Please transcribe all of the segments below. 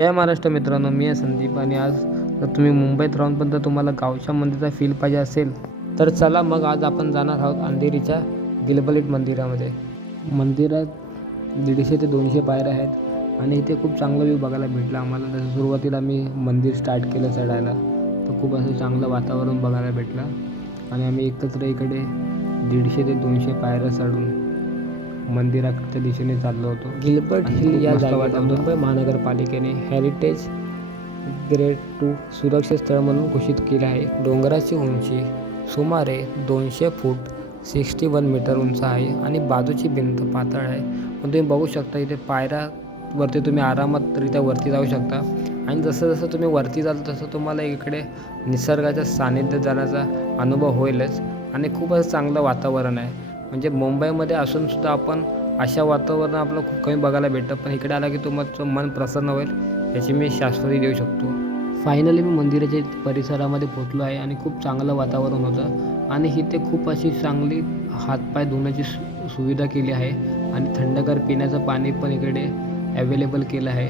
जय महाराष्ट्र मित्रांनो, मी आहे संदीप आणि आज जर तुम्ही मुंबईत राहून पण जर तुम्हाला गावच्या मंदिराचा फील पाहिजे असेल तर चला मग आज आपण जाणार आहोत अंधेरीच्या गिलबलेट मंदिरामध्ये. मंदिरात 150 ते 200 पायऱ्या आहेत आणि इथे खूप चांगला व्ह्यू बघायला भेटला आम्हाला. जसं सुरुवातीला आम्ही मंदिर स्टार्ट केलं चढायला तर खूप असं चांगलं वातावरण बघायला भेटलं आणि आम्ही एकत्र इकडे 150 ते 200 पायऱ्या चढून मंदिराच्या दिशेने चाललो होतो. गिलबर्ट हिल या जागेला मुंबई महानगरपालिकेने हेरिटेज ग्रेड 2 सुरक्षित स्थळ म्हणून घोषित केले आहे. डोंगराची उंची सुमारे 200 फूट 61 मीटर उंच आहे आणि बाजूची भिंत पातळ आहे. पण तुम्ही बघू शकता इथे पायऱ्यावरती तुम्ही आरामातरित्या वरती जाऊ शकता आणि जसं जसं तुम्ही वरती जाल तसं तुम्हाला इकडे निसर्गाच्या सानिध्यात जाण्याचा अनुभव होईलच आणि खूप असं चांगलं वातावरण आहे. म्हणजे मुंबईमध्ये असूनसुद्धा आपण अशा वातावरण आपलं खूप कमी बघायला भेटतं, पण इकडे आला की तुमचं मन प्रसन्न होईल याची मी शाश्वती देऊ शकतो. फायनली मी मंदिराच्या परिसरामध्ये पोचलो आहे आणि खूप चांगलं वातावरण होतं आणि इथे खूप अशी चांगली हातपाय धुण्याची सुविधा केली आहे आणि थंडगार पिण्याचं पाणी पण इकडे अवेलेबल केलं आहे.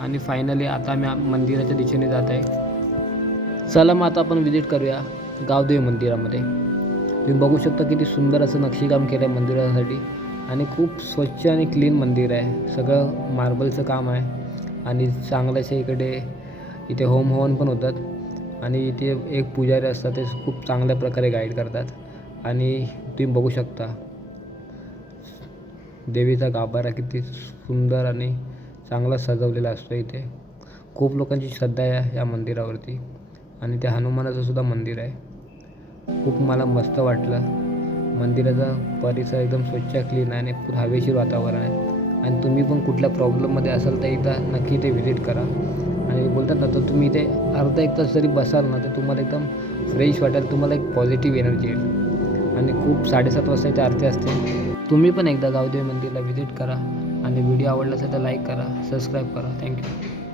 आणि फायनली आता मी मंदिराच्या दिशेने जात आहे. चला मग आता आपण व्हिजिट करूया गावदेवी मंदिरामध्ये. तुम्ही बघू शकता किती सुंदर असं नक्षीकाम केलं आहे मंदिरासाठी आणि खूप स्वच्छ आणि क्लीन मंदिर आहे. सगळं मार्बलचं काम आहे आणि चांगल्याच्या इथे होम हवन पण होतात आणि इथे एक पुजारी असतात, ते खूप चांगल्या प्रकारे गाईड करतात. आणि तुम्ही बघू शकता देवीचा गाभारा किती सुंदर आणि चांगला सजवलेला असतो. इथे खूप लोकांची श्रद्धा आहे या मंदिरावरती आणि ते हनुमानाचं सुद्धा मंदिर आहे. खूप मला मस्त वाटलं. मंदिराचा परिसर एकदम स्वच्छ क्लीन आहे आणि हवेशीर वातावरण आहे. आणि तुम्ही पण कुठल्या प्रॉब्लेममध्ये असाल तर एकदा नक्की इथे व्हिजिट करा. आणि बोलतात ना, तर तुम्ही इथे अर्धा एक तास जरी बसाल ना तर तुम्हाला एकदम फ्रेश वाटेल, तुम्हाला एक पॉझिटिव्ह एनर्जी येईल. आणि खूप 7:30 वाजता इथे आरती असते. तुम्ही पण एकदा गावदेवी मंदिरला व्हिजिट करा आणि व्हिडिओ आवडला असेल तर लाईक करा, सबस्क्राईब करा. थँक्यू.